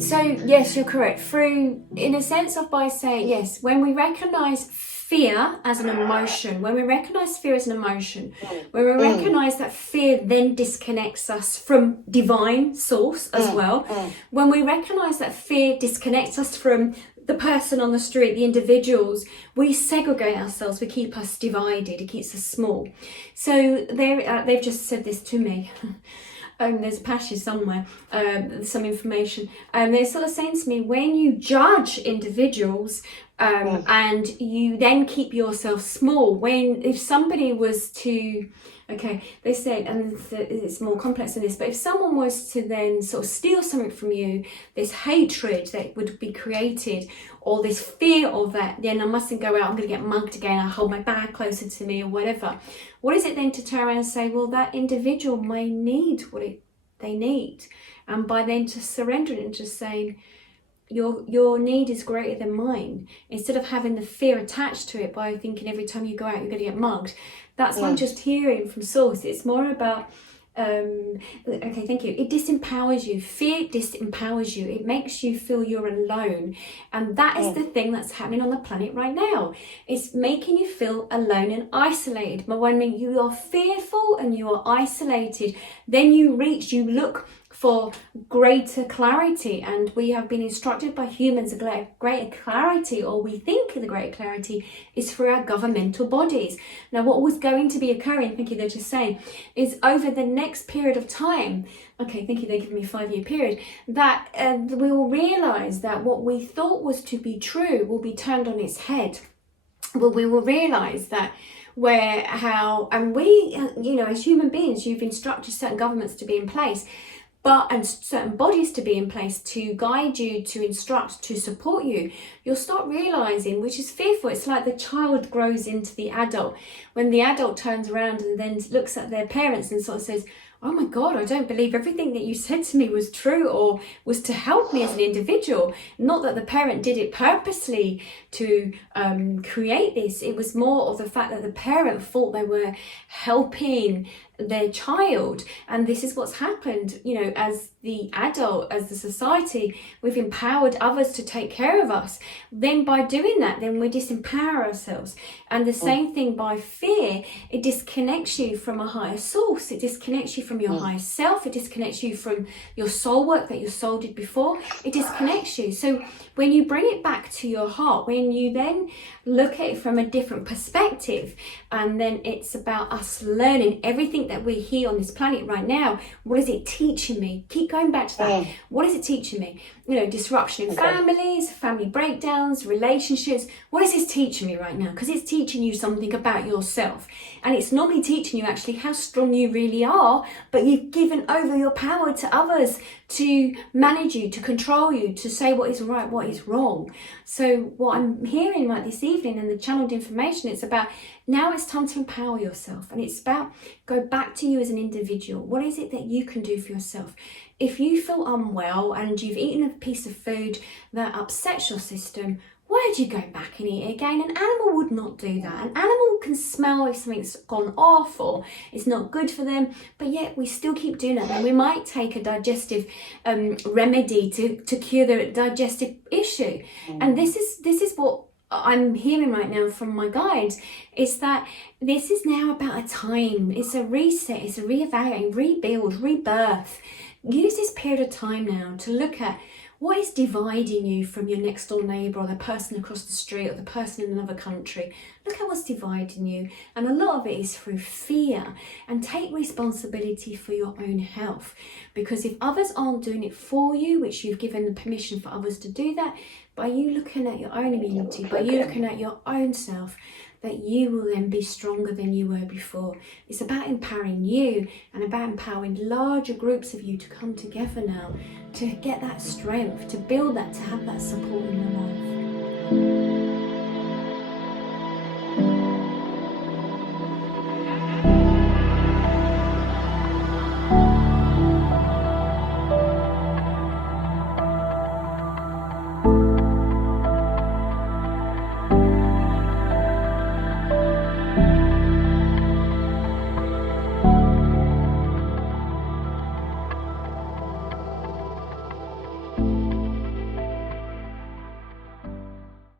So yes, you're correct. Through, in a sense of by saying, yes, when we recognize fear as an emotion, when we recognize when we recognize that fear then disconnects us from divine source as well, when we recognize that fear disconnects us from the person on the street, the individuals, we segregate ourselves, we keep us divided, it keeps us small. So they've just said this to me. There's a passage somewhere, some information. They're sort of saying to me, when you judge individuals and you then keep yourself small, if somebody was to, okay, they said, and it's more complex than this, but if someone was to then sort of steal something from you, this hatred that would be created, or this fear of that, then I mustn't go out, I'm going to get mugged again, I hold my bag closer to me or whatever. What is it then to turn around and say, well, that individual may need what they need, and by then just surrendering and just saying, your need is greater than mine, instead of having the fear attached to it by thinking every time you go out you're going to get mugged. That's what I'm just hearing from source. It's more about okay, thank you. It disempowers you. Fear disempowers you. It makes you feel you're alone, and that is the thing that's happening on the planet right now. It's making you feel alone and isolated. But when you are fearful and you are isolated, then you look for greater clarity, and we have been instructed by humans a greater clarity, or we think the greater clarity is through our governmental bodies. Now what was going to be occurring, thank you, they're just saying, is over the next period of time, okay, thank you, they're giving me a 5-year period, that we will realise that what we thought was to be true will be turned on its head. Well, we will realise that and we, as human beings, you've instructed certain governments to be in place, and certain bodies to be in place to guide you, to instruct, to support you. You'll start realizing, which is fearful, it's like the child grows into the adult. When the adult turns around and then looks at their parents and sort of says, oh my God, I don't believe everything that you said to me was true or was to help me as an individual. Not that the parent did it purposely to create this. It was more of the fact that the parent thought they were helping their child. And this is what's happened, as the adult, as the society, we've empowered others to take care of us. Then by doing that, then we disempower ourselves. And the same thing by fear, it disconnects you from a higher source. It disconnects you from your higher self. It disconnects you from your soul work that your soul did before. It disconnects you. So when you bring it back to your heart, when you then look at it from a different perspective, and then it's about us learning everything that we're here on this planet right now. What is it teaching me? Keep going back to that. What is it teaching me? Disruption in families, family breakdowns, relationships. What is this teaching me right now? Because it's teaching you something about yourself. And it's normally teaching you actually how strong you really are, but you've given over your power to others to manage you, to control you, to say what is right, what is wrong. So what I'm hearing right this evening and the channeled information, it's about now it's time to empower yourself, and it's about go back to you as an individual. What is it that you can do for yourself? If you feel unwell and you've eaten a piece of food that upsets your system, why do you go back and eat it again? An animal would not do that. An animal can smell if something's gone off or it's not good for them, but yet we still keep doing it. And we might take a digestive remedy to cure the digestive issue. And this is what I'm hearing right now from my guides, is that this is now about a time. It's a reset, it's a reevaluate, rebuild, rebirth. Use this period of time now to look at what is dividing you from your next door neighbour or the person across the street or the person in another country. Look at what's dividing you. And a lot of it is through fear. And take responsibility for your own health. Because if others aren't doing it for you, which you've given the permission for others to do that, by you looking at your own immunity, by you looking at your own self, that you will then be stronger than you were before. It's about empowering you and about empowering larger groups of you to come together now, to get that strength, to build that, to have that support in your life.